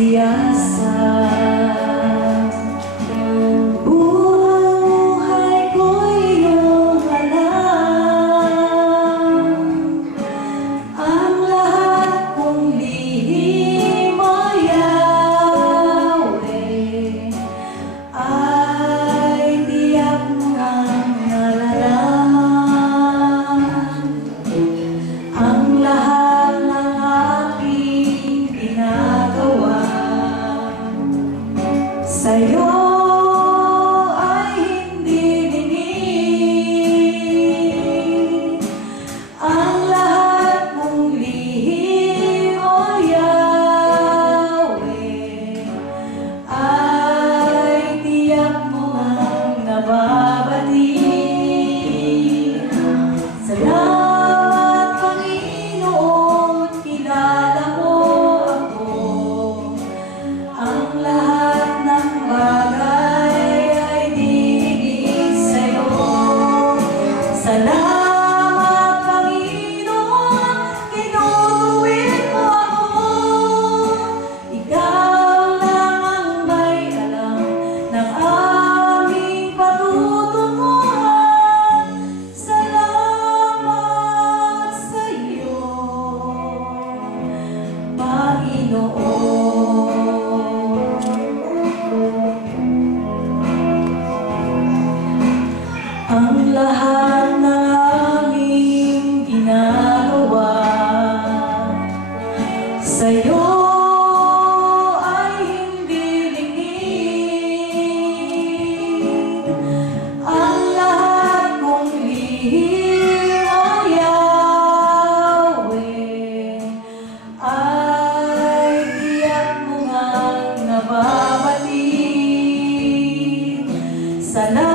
siyasat. Buhay ko'y iyong alam. Ang lahat kong lihim, O Yahweh, ay tiyak ngang nalalaman. Ang lahat ng aking ginagawa sa'yo ay hindi lingid. Ang lahat mong lihim, O Yahweh, ay tiyak mo ngang nababati. Salamat, Panginoon, kilala mo ako. Ang lahat ng bagay ay dinigit sa'yo. Salamat, Panginoon, tinutuwid mo ako. Ikaw lang ang may alam ng aming patutunguhan. Salamat sa'yo, Panginoon. Ang lahat ng aming ginagawa sa'yo ay hindi lingid. Ang lahat kong lihim, O Yahweh, ay tiyak mo ngang nababalik. Salamat,